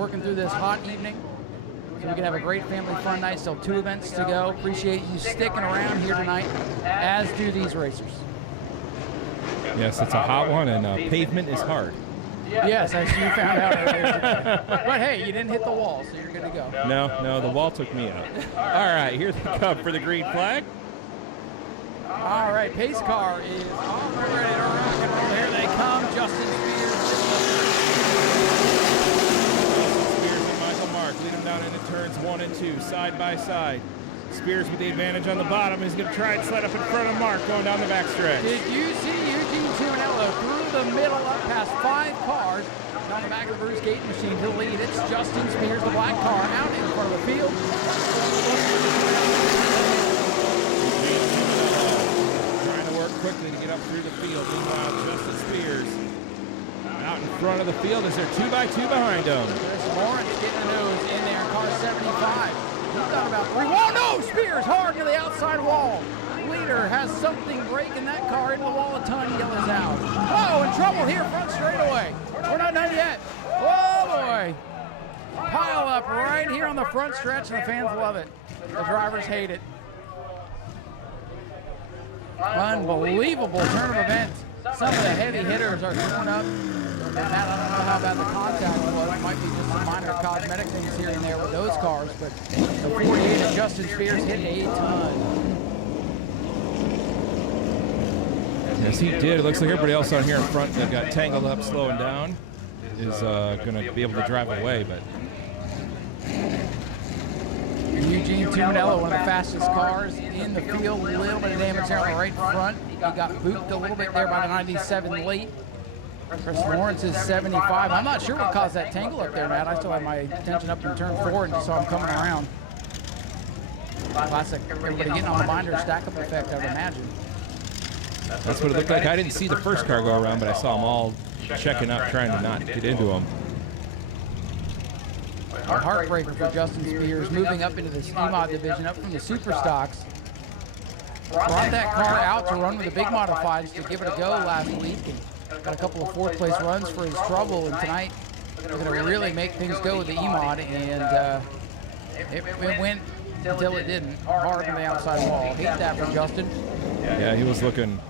Working through this hot evening so we can have a great family fun night. Still 2 events to go. Appreciate you sticking around here tonight, as do these racers. Yes, it's a hot one, and pavement is hard. Yes, as you found out earlier today. But hey, you didn't hit the wall, so you're good to go. No, the wall took me out. All right, here they come for the green flag. All right, pace car is all ready to rock and roll. Here they come, Justin Spears. Lead him down into turns 1 and 2, side by side. Spears with the advantage on the bottom. He's going to try and slide up in front of Mark going down the backstretch. Did you see Eugene Tuminello through the middle up past 5 cars on the back of the Bruce Gaten machine to the lead? It's Justin Spears, the black car, out in front of the field. Trying to work quickly to get up through the field. Meanwhile, Justin Spears out in front of the field as they're 2x2 behind him. There's Lawrence getting the nose in there, car 75. He's got about 3. Oh no! Spears hard to the outside wall. Leader has something breaking that car into the wall. A ton yells out. Oh, in trouble here, front straightaway. We're not done yet. Oh boy. Pile up right here on the front stretch, and the fans love it. The drivers hate it. Unbelievable turn of events. Some of the heavy hitters are torn up. Matt, I don't know how bad the contact was. It might be just some minor cosmetic things here and there with those cars, but the 48 of Justin Spears hit a ton. Yes, he did. It looks like everybody else on here in front that got tangled up slowing down is going to be able to drive away, but Eugene Tuminello, one of the fastest cars in the field. A little bit of damage there on the right front. He got booped a little bit there by the 97 late. Chris Lawrence is 75. I'm not sure what caused that tangle up there, Matt. I still have my attention up in turn 4 and just saw him coming around. Classic, everybody getting on the binder stack-up effect, I would imagine. That's what it looked like. I didn't see the first car go around, but I saw them all checking up, trying to not get into them. A heartbreaker for Justin Spears, moving up into the E-Mod division, up from the Super Stocks. Brought that car out to run with the big modifieds to give it a go last week. And got a couple of 4th place runs for his trouble, and tonight we're going to really make things go with the E-Mod, and it went until it didn't. Hard on the outside wall. Hate that for Justin. Yeah, he was looking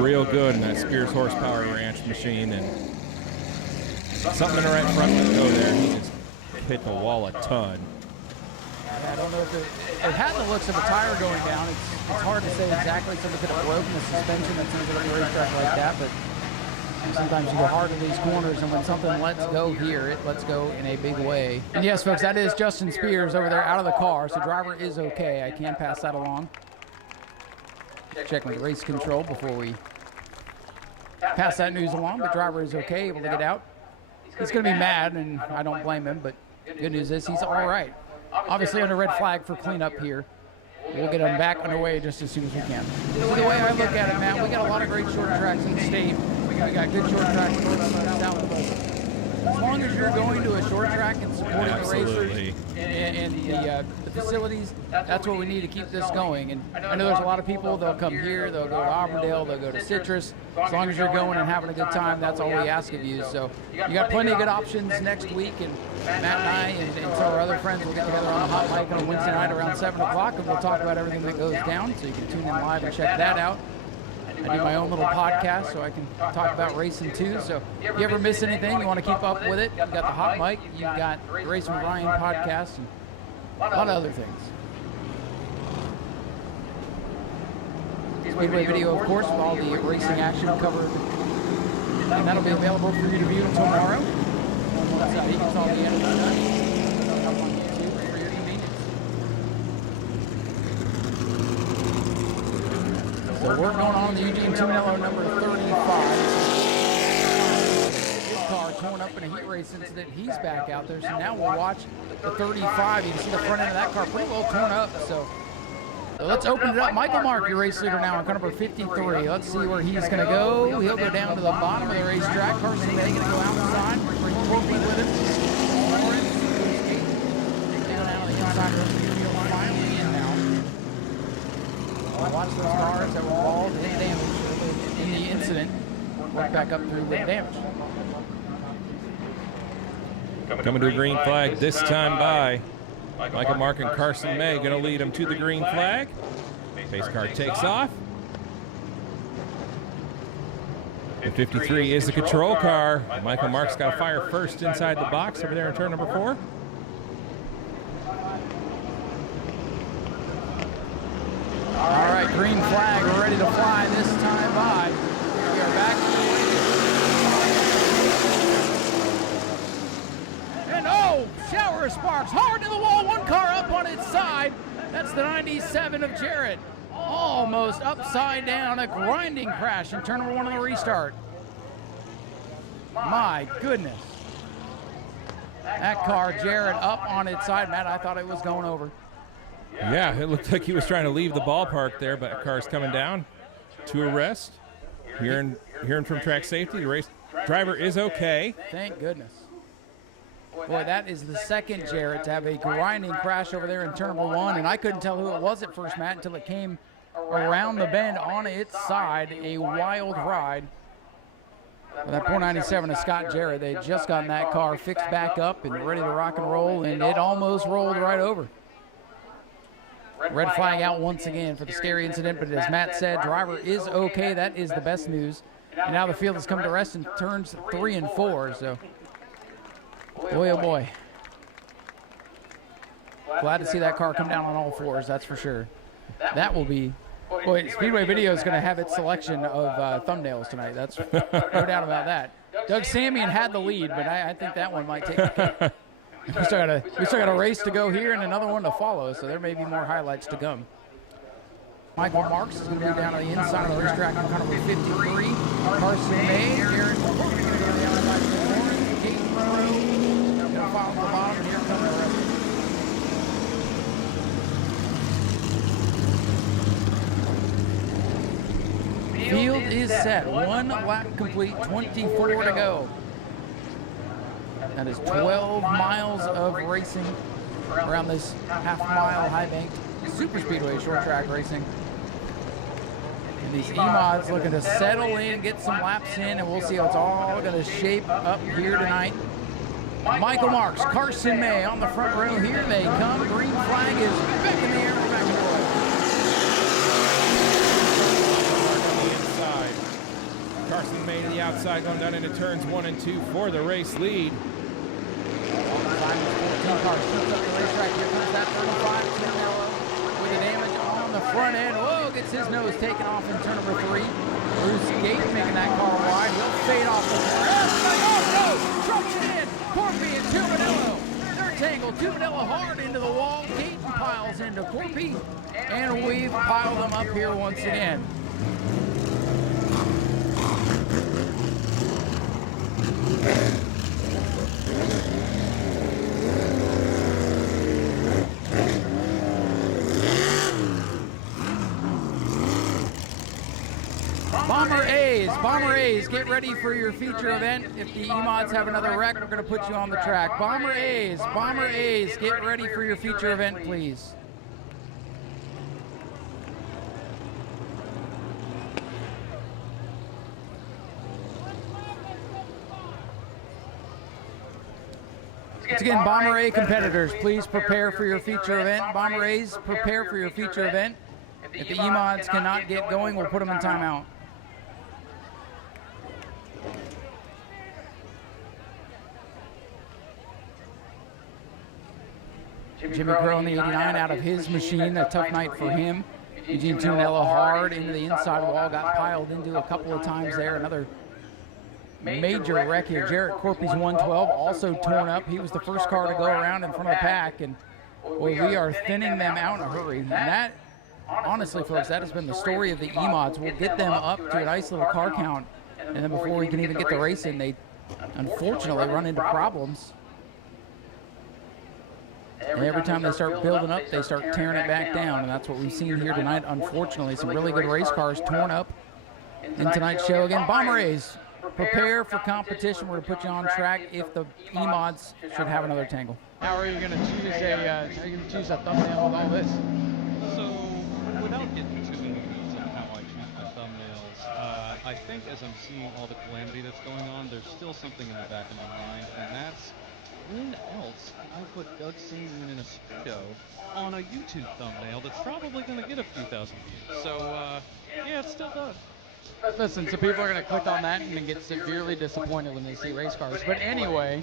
real good in that Spears horsepower ranch machine, and something in the right front let go there. He just hit the wall a ton. I don't know if it had the looks of a tire going down. It's hard to say exactly. Somebody could have broken the suspension. That seems like a racetrack like that, but sometimes you go hard in these corners, and when something lets go here, it lets go in a big way. And yes, folks, that is Justin Spears over there out of the car, so driver is okay. I can pass that along. Check with race control before we pass that news along, but driver is okay, able to get out. He's going to be mad, and I don't blame him, but good news is he's all right. Obviously under red flag for cleanup here. We'll get him back underway just as soon as we can. The way I look at it, Matt, we got a lot of great short tracks in the state. We got good short tracks north and south of us. As long as you're going to a short track and supporting the racers and the facilities, that's what we need to keep this going. And I know there's a lot of people, they'll come here, they'll go to Auburndale, they'll go to Citrus. As long as you're going and having a good time, that's all we ask of you. So you got plenty of good options next week, and Matt and I and some of our other friends will get together on the hot mic on a Wednesday night around 7 o'clock, and we'll talk about everything that goes down, so you can tune in live and check that out. I do my own little podcast, so I can talk about racing too. So if you ever miss anything, you want to keep up with it, you got the hot mic, you got the Racing with Ryan podcast, and a lot of other things. Speedway video, of course, with all the racing action covered, and that'll be available for you to view tomorrow. Once he gets all the editing done, up on YouTube for your convenience. So work going on the Eugene Tuminello number 35. His car torn up in a heat race incident. He's back out there. So now we'll watch the 35. You can see the front end of that car pretty well torn up. So let's open it up. Michael Mark, your race leader now on car number 53. Let's see where he's going to go. He'll go down to the bottom of the racetrack. Carson Day going to go outside. Bring Corby with him. Down out of the inside of the field. Finally in now. Watch those cars that were involved in damage in the incident. Work back up through with damage. Coming to a green flag this time by Michael Mark and Carson May. Going to lead him to the green flag. Pace car takes off. The 53 is the control car. Michael Mark's got to fire first inside the box over there in turn number 4. All right, green flag, we're ready to fly this time by. We are back. And oh, shower of sparks, hard to the wall, one car up on its side. That's the 97 of Jarrett. Almost upside down, a grinding crash in turn number 1 on the restart. My goodness. That car, Jarrett, up on its side. Matt, I thought it was going over. Yeah, it looked like he was trying to leave the ballpark there, but a car's coming down to a rest. Hearing from track safety, the race driver is okay. Thank goodness. Boy, that is the second Jarrett to have a grinding crash over there in turn number 1, and I couldn't tell who it was at first, Matt, until it came around the bend on its side. A wild ride. That poor 97 of Scott Jarrett, they had just gotten that car fixed back up and ready to rock and roll, and it almost rolled right over. Red flag out once again for the scary incident, but as Matt said, driver is okay. That is the best news. And now the field has come to rest in turns 3 and 4, so boy, oh boy. Glad to see that car come down on all 4s, that's for sure. That will be, boy, Speedway Video is going to have its selection of thumbnails tonight. That's no doubt about that. Doug Samian had the lead, but I think that one might take the cake. We still got a race to go here and another one to follow, so there may be more highlights to come. Michael Marks is going to be down on the inside of the racetrack in car number 53. Carson May, Aaron going to go down the outside of the orange. Kate Monroe going to follow from the bottom, and here comes the rest. Field is set. 1 lap complete, 24 to go. That is 12 miles of racing around this half-mile high-banked super speedway short track racing. And these E-mods looking to settle in, get some laps in, and we'll see how it's all going to shape up here tonight. Michael Marks, Carson May on the front row. Here they come. Green flag is back in the air. Back in the way. Carson May to the outside, going down into turns 1 and 2 for the race lead. 14 cars slips up the racetrack. Here comes that 35 Timonello with the damage on the front end. Whoa, gets his nose taken off in turn number 3. Bruce Gate making that car wide. He'll fade off the oh no! Trucks it in. Corpy and Timonello. Third tangle. Timonello hard into the wall. Gate piles into Corpy. And we've piled them up here once again. Bomber A's, get ready for your feature event. If the E-mods have another wreck, we're going to put you on the track. Bomber A's, get ready for your feature event, please. Once again, Bomber A competitors, please prepare for your feature event. Bomber A's, prepare for your feature event. If the E-mods cannot get going, we'll put them in timeout. Jimmy Crow on the 89 out of his machine, a tough night for him. Eugene Timonello hard into the inside wall, got piled into a couple of times there. Another major wreck here. Jarrett Corpy's 112 also torn up. He was the first car to go around in front of the pack, and boy, we are thinning them out in a hurry. And that, honestly, folks, that has been the story of the E-mods. We'll get them up to a nice little car count, and then before we can even get the race in, they unfortunately run into problems. And every time they start building up, they start tearing it back down, and that's what we've seen here tonight. Unfortunately, some really good race cars torn up in tonight's show. Again, Bomber A's, prepare for competition. We're going to put you on track if the E-mods should have another tangle. How are you going to choose a thumbnail with all this? So, without getting too into how I choose my thumbnails, I think as I'm seeing all the calamity that's going on, there's still something in the back of my mind, and that's when else can I put Doug Samian in a Speedo on a YouTube thumbnail that's probably going to get a few thousand views? So, yeah, it's still Doug. Listen, so people are going to click on that and then get severely disappointed when they see race cars. But anyway,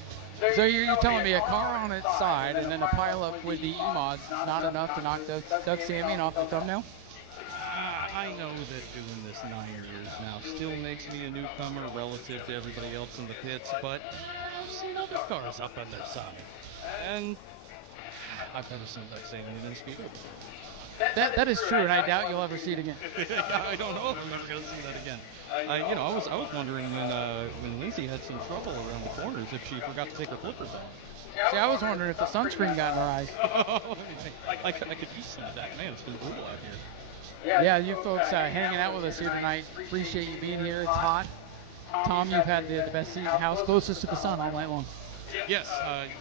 so you're telling me a car on its side and then a pileup with the E-mods is not enough to knock Doug Samian off the thumbnail? I know that doing this 9 years now still makes me a newcomer relative to everybody else in the pits, but I've seen other cars up on their side. And I've never seen Doug Samian in a Speedo before. That is true, and I doubt you'll ever see it again. I don't know if I'm ever going to see that again. I was wondering when Lindsay had some trouble around the corners if she forgot to take her flippers off. See, I was wondering if the sunscreen got in her eyes. I could use some of that. Man, it's been brutal out here. Yeah, you folks hanging out with us here tonight. Appreciate you being here. It's hot. Tom, you've had the best seat in the house, closest to the sun all night long. Yes,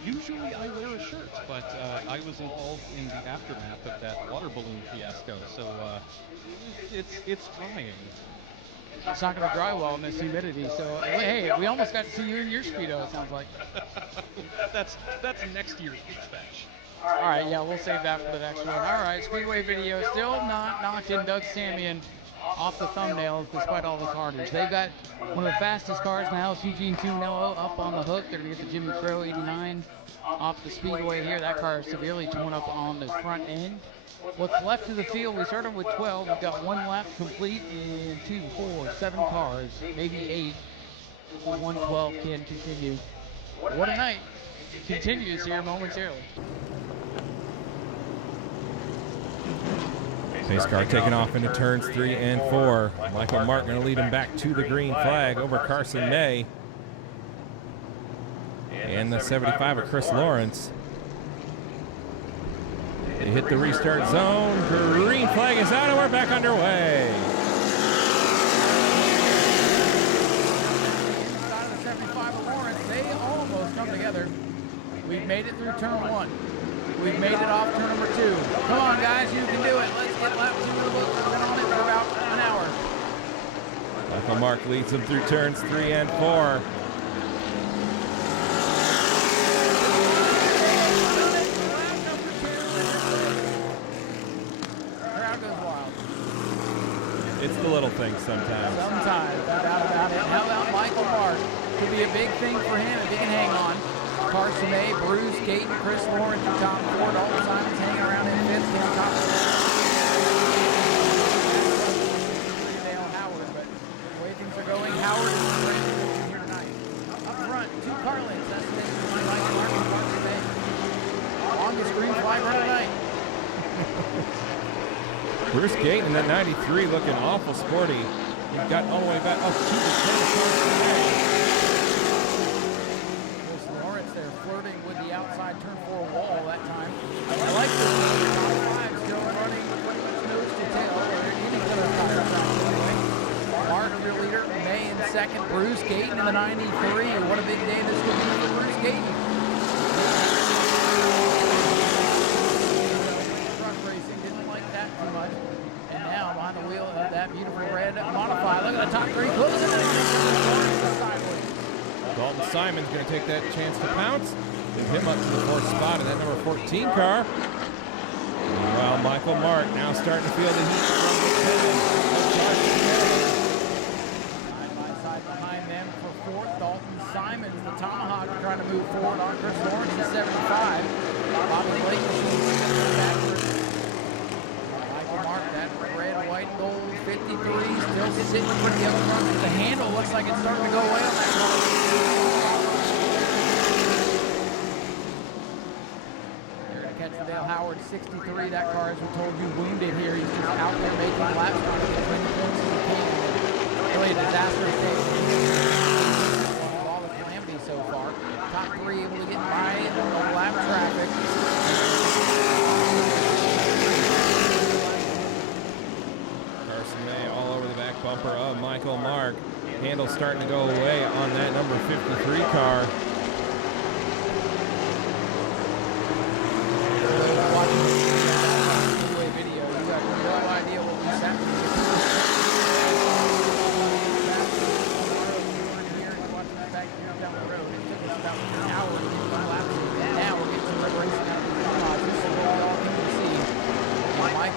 usually I wear a shirt, but I was involved in the aftermath of that water balloon fiasco, so it's drying. It's not going to dry well in this humidity, so hey, we almost got to see you in your Speedo, it sounds like. That's next year's beach bash. All right, yeah, we'll save that for the next one. All right, Speedway video still not knocking Doug Samian off the thumbnails despite all the carnage. They've got one of the fastest cars now, Eugene Tumnello, up on the hook. They're going to get the Jimmy Crow 89 off the Speedway here. That car is severely torn up on the front end. What's left of the field, we started with 12. We've got one lap complete in 2, 4, 7 cars, maybe 8. 112 can continue. What a night. It continues here momentarily. Pace car taking off into turns 3 and 4. Michael Mark going to lead him back to the green flag over Carson May. And the 75 of Chris Lawrence. They hit the restart zone. Green flag is out and we're back underway. Inside of the 75 of Lawrence, they almost come together. We've made it through turn 1. We've made it off turn number 2. Come on, guys, you can do it. Let's get lap 2 of the book. We've been on it for about an hour. Michael Mark leads them through turns 3 and 4. Crowd goes wild. It's the little things sometimes. Sometimes, no doubt about it. How about Michael Mark? Could be a big thing for him if he can hang on. Carson May, Bruce, Gaten, Chris Lawrence, and Tom Ford, all the time hanging around in 5th on top of Dale Howard, but the way things are going, Howard is the great position here tonight. Up front, 2 car lanes, that's the thing we like Mark and Carson May. Longest green flag run tonight. Bruce Gaten in that 93 looking awful sporty. He got all the way back up to the 10 of Carson May. Flirting with the outside turn 4 wall that time. I like this top 5 still running pretty much nose to tail, or any other tire track anyway. Mark, your leader, May in 2nd, Bruce Gaten in the 93. What a big day this will be for Bruce Gaten. Truck racing, didn't like that too much. And now behind the wheel of that beautiful red modified. Look at the top 3 closing in on sideways. Dalton Simon's going to take that chance to pounce. Move him up to the 4th spot in that number 14 car. Well, Michael Mark now starting to feel the heat from the 10. Side by side behind them for 4th, Dalton Simons, the Tomahawk, trying to move forward on Chris Lawrence at 75. Bobby Blake backwards. Michael Mark, that red, white, gold 53, still sitting pretty up front. The handle looks like it's starting to go away on that car. Dale Howard, 63. That car, as we told you, wounded here. He's just out there making laps, trying to get as many points as he can. Really a disastrous day. All the calamity so far. Top 3 able to get by on lap traffic. Carson May all over the back bumper of Michael Mark. Handle starting to go away on that number 53 car.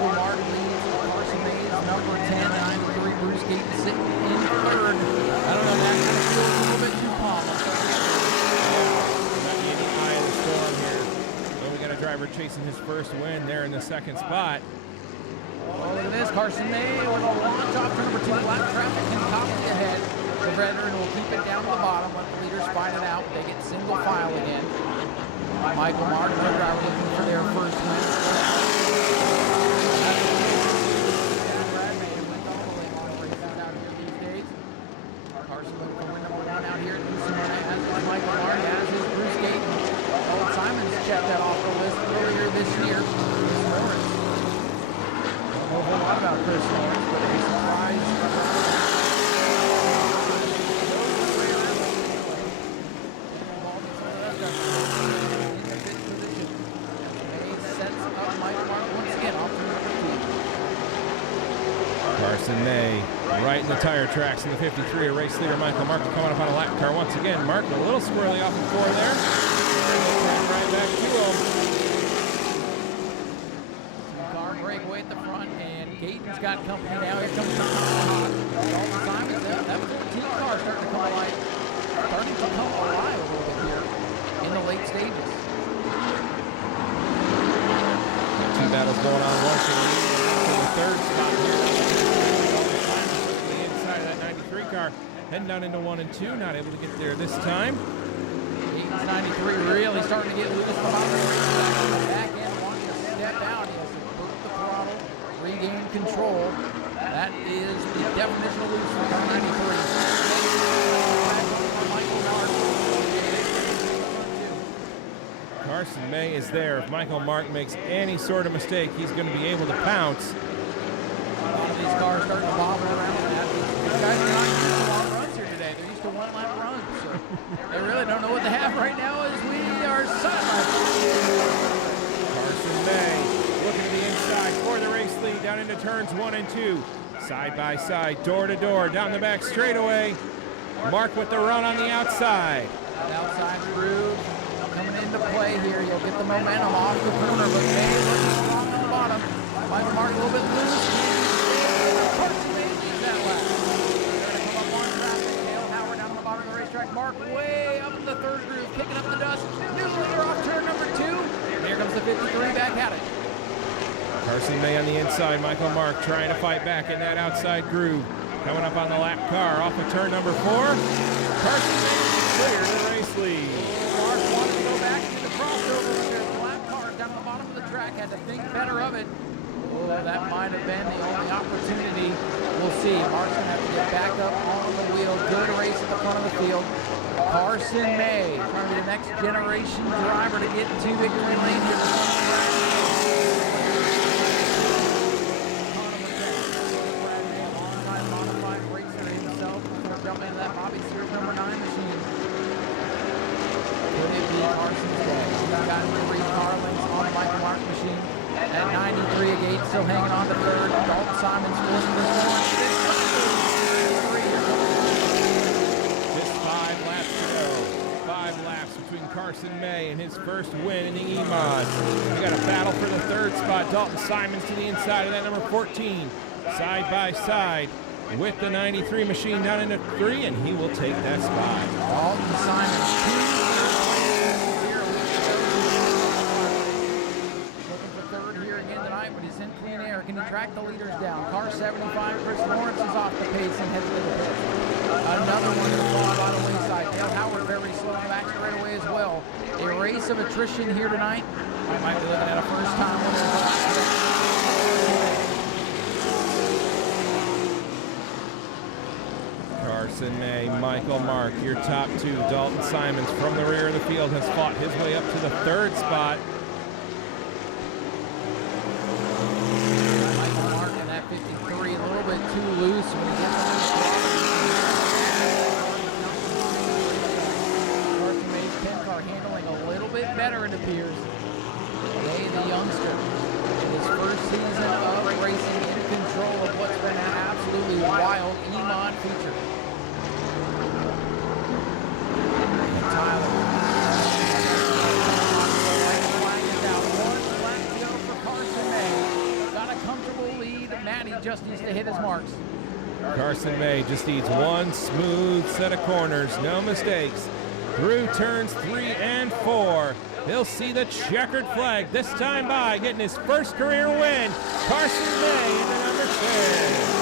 Michael Martin leads. Carson Mays, number 10, 93. Bruce Gaten sitting in third. I don't know, that's going to feel a little bit too calm. Not in the eye of the storm here. So we got a driver chasing his first win there in the second spot. Oh, look at this. Carson May with a launch off to number 2. Lap traffic can copy ahead. The veteran will keep it down to the bottom. Let the leaders find it out. They get single file again. Michael Martin, the driver, looking for their first win. Carson looking for win number 1 out here at Smyrna, as is Michael Martin, as is Bruce Gaten. Owen Simons checked that off the list earlier this year. Chris Lawrence. Don't know a whole lot about Chris Lawrence, but a surprise. Carson May right in the tire tracks in the 53. A race leader Michael Mark coming up on a lap car once again. Mark a little squirrely off the floor there. Right back to him. Car breakaway at the front, and Gaten's got company now. Here comes Dalton Simons. That 14 car starting to come alive. Starting to come alive a little bit here in the late stages. Two battles going on. One for the third spot here. The inside of that 93 car. Heading down into 1 and 2. Not able to get there this time. Gaten's 93 really starting to get loose. Back end wanting to step out. He has to put the throttle, regain control. That is the definition of loose for car 93. Carson May is there. If Michael Mark makes any sort of mistake, he's going to be able to pounce. A lot of these cars starting to bobble around. These guys are not used to long runs here today. They're used to one-lap runs. So they really don't know what they have right now as we are sidelined. Carson May looking to the inside for the race lead down into turns 1 and 2. Side by side, door to door, down the back straightaway. Mark with the run on the outside. That outside groove coming into play here. You'll get the momentum off the corner, but May looking strong on the bottom. Michael Mark a little bit loose. Carson May leads that lap. They're going to come up on traffic. Dale Howard down on the bottom of the racetrack. Mark way up in the third groove, kicking up the dust. New leader off turn number 2. And here comes the 53 back at it. Carson May on the inside. Michael Mark trying to fight back in that outside groove. Coming up on the lap car off of turn number 4. Carson May clear to the race lead. Mark wanted to go back to the crossover with their lap car down the bottom of the track. Had to think better of it. Oh, that might have been the only opportunity. We'll see. Mark's going to have to get back up on the wheel. Good race at the front of the field. Carson May trying to be the next generation driver to get to victory lane here. On-time modified racer himself before jumping into that Bobby Sears number 9 machine. Could it be Carson's day? He's got 3 car lengths on the Michael Mark machine. At 93, Agmt still hanging on to third. Dalton Simons flipping this one. Just 5 laps to go. 5 laps between Carson May and his first win in the E-Mod. We got a battle for the third spot. Dalton Simons to the inside of that number 14. Side by side with the 93 machine down into 3, and he will take that spot. Dalton Simons, 2 but he's in clean air. Can he track the leaders down? Car 75, Chris Lawrence is off the pace and headed to the pit. Another one to fall by the wayside. Dale Howard very slow back straight away as well. A race of attrition here tonight. I might be looking at a first time winner. Carson May, Michael Mark, your top 2. Dalton Simons from the rear of the field has fought his way up to the 3rd spot. Too loose when he gets on the Carson May's 10 car handling a little bit better, it appears. May, the youngster, in his first season of racing, in control of what's been an absolutely wild E-Mod feature. And Tyler. White flag is out. 1 lap to go for Carson May. Gotta come just needs to hit his marks. Carson May just needs one smooth set of corners, no mistakes. Through turns 3 and 4, he'll see the checkered flag this time by getting his first career win. Carson May in the number 10.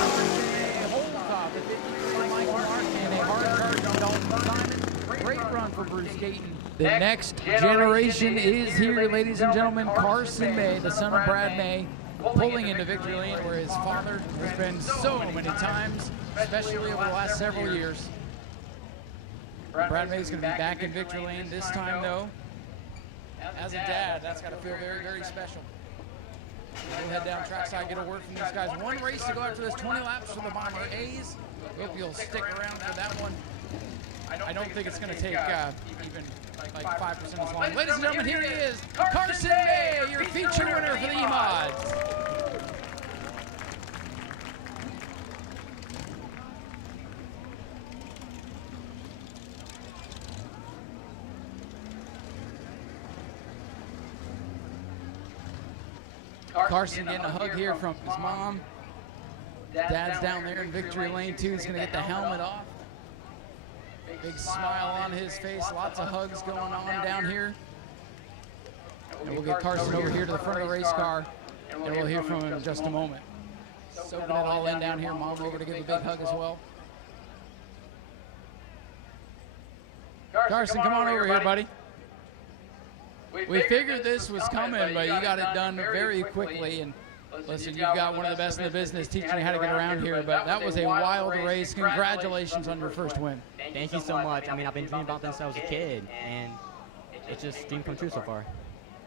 Great run for Bruce Gayton. The next generation is here, ladies and gentlemen. Carson May, the son of Brad May, pulling into victory lane where his father has been so many times, especially over the last several years. Brad May's going to be back in victory lane this time, though. As a dad, that's got to feel very, very special. We'll head down trackside, get a word from these guys. One race to go after this, 20 laps for the Bomber A's. Hope you'll stick around for that one. I don't think it's going to take even like 5% as long. Ladies and gentlemen, here he is, Carson May, your feature winner for the E-Mods. Carson getting a hug here from his mom. Dad's down there in victory lane too. He's gonna get the helmet off. Big smile on his face. Lots of hugs going on down here. And we'll get Carson over here to the front of the race car, and we'll hear from him in just a moment. Soaking it all in down here. Mom over to give a big hug as well. Carson, come on over here, buddy. We figured this was coming, but you got it done very quickly. And listen, you've got one of the best in the business teaching you how to get around here, but that was a wild race. Congratulations on your first win. Thank you so much. I mean, I've been dreaming about this since I was a kid, and it's just a dream come true so far.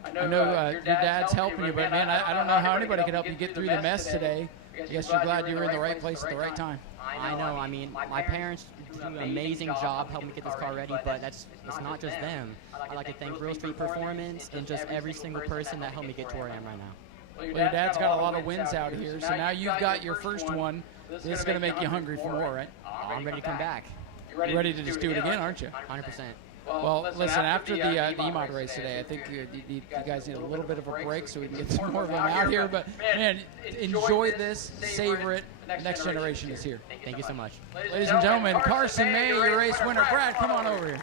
I know your dad's helping you, but man, I don't know how anybody could help you get through the mess today. I guess you're glad you were in the right place at the right time. I know. I mean, my parents do an amazing job helping me get this car ready, but it's not just them. I'd like to thank Real Street Performance and just every single person that helped me get to where I am right now. Well, your dad's got a lot of wins out here, so now you've got your first one. This is going to make you hungry for more, right? I'm ready to come back. You're ready to just do it again, aren't you? 100%. Well, listen, after the E-Mod race today, I think you guys need a little bit of a break so we can get some more of them out here. But, man, enjoy this, savor it. The next generation is here. Thank you so much. Ladies and gentlemen, Carson May, your race winner. Brad, come on over here.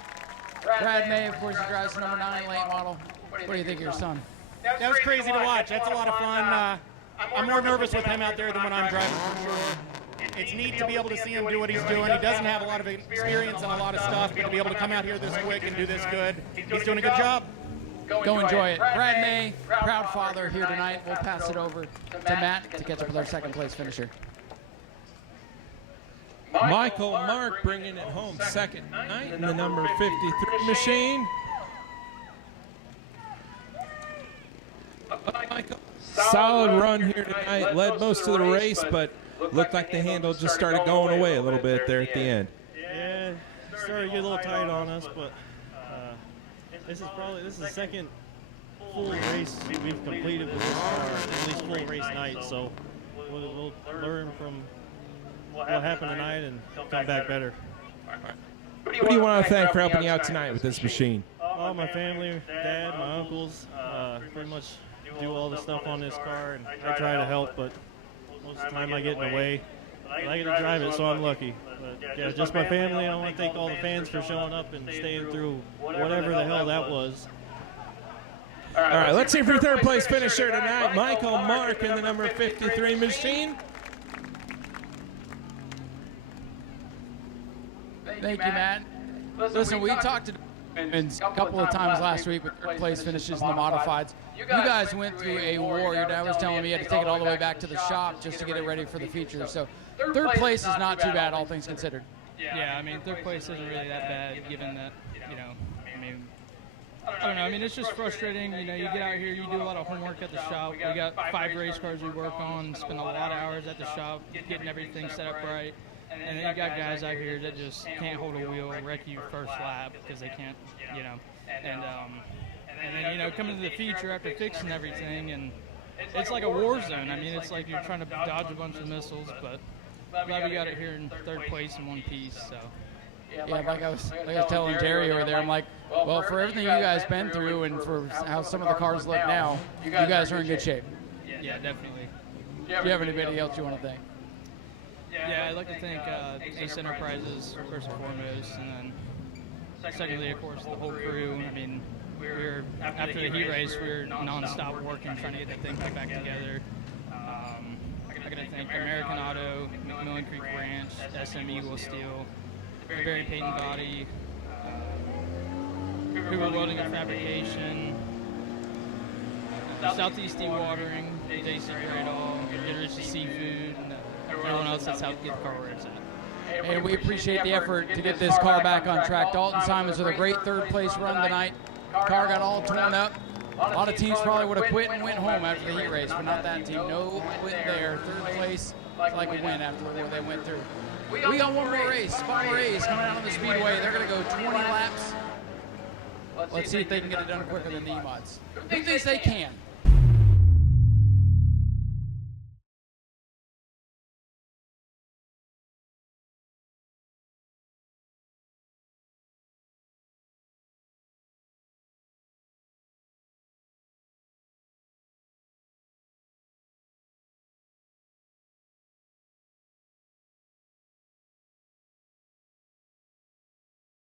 Brad May, of course, he drives the number 9 late model. What do you think of your son? That was crazy to watch. That's a lot of fun. I'm more nervous with him out there than when I'm driving, for sure. It's neat to be able to see him do what he's doing. He doesn't have a lot of experience on a lot of stuff, but to be able to come out here this quick and do this good, he's doing a good job. Go enjoy it. Brad May, proud father here tonight. We'll pass it over to Matt to catch up with our second place finisher. Michael Mark bringing it home second tonight in the number 53 machine. Michael, solid run here tonight. Led most of the race, but looked like the handle just started going away a little bit there at the end. Yeah, started to get a little tight on us, but this is the second full race we've completed with this car, at least full race night. So we'll learn from what happened tonight and come back better. Who do you want to thank for helping you out tonight with this machine? All my family, dad, my uncles, pretty much do all the stuff on this car, and I try to help, but most of the time I get in the way. But I get to drive it, so I'm lucky. But yeah, just my family. I want to thank all the fans for showing up and staying through whatever the hell that was. All right, let's see for your third place finisher tonight, Michael Mark in the number 53 machine. Thank you, Matt. Listen, we talked to a couple of times last week with third place finishes in the modifieds. You guys went through a war. Your dad was telling me you had to take it all the way back to the shop just to get it ready for the feature. So third place is not too bad, all things considered. Yeah, I mean, third place isn't really that bad, given that, you know, I don't know. I mean, it's just frustrating. You know, you get out here, you do a lot of homework at the shop. We got 5 race cars we work on, spend a lot of hours at the shop getting everything set up right. And then you got guys out here that just can't hold a wheel and wreck you first lap because they can't, you know. And then, you know, coming to the feature after fixing everything, and it's like a war zone. I mean, it's like you're trying to dodge a bunch of missiles, but glad we got it here in third place in one piece, so. Yeah, like I was telling Jerry over there, I'm like, well, for everything you guys been through and for how some of the cars look now, you guys are in good shape. Yeah, definitely. Do you have anybody else you want to thank? Yeah, I'd like to thank Ace Enterprises first and foremost, and then secondly, of course, the whole crew. I mean, after the heat race, we were nonstop working, trying to get that thing put back together. I got to thank American Auto, McMillan Creek Ranch, SM Eagle Steel, Barry Payton Body, Hoover Welding and Fabrication, Southeast Dewatering, JC Gradall, Get Rich Seafood, and everyone else that's helped get the car where it's at. And we appreciate the effort to get this car back on track. Dalton Simons with a great third place run tonight. Car got all torn up. A lot of teams probably would have quit and went home after the heat race, but not that team. No quitting there. Third place, it's like a win after what they went through. We got one more race. Smyrna race coming out on the Speedway. They're going to go 20 laps. Let's see if they can get it done quicker than the E-Mods. Who thinks they can?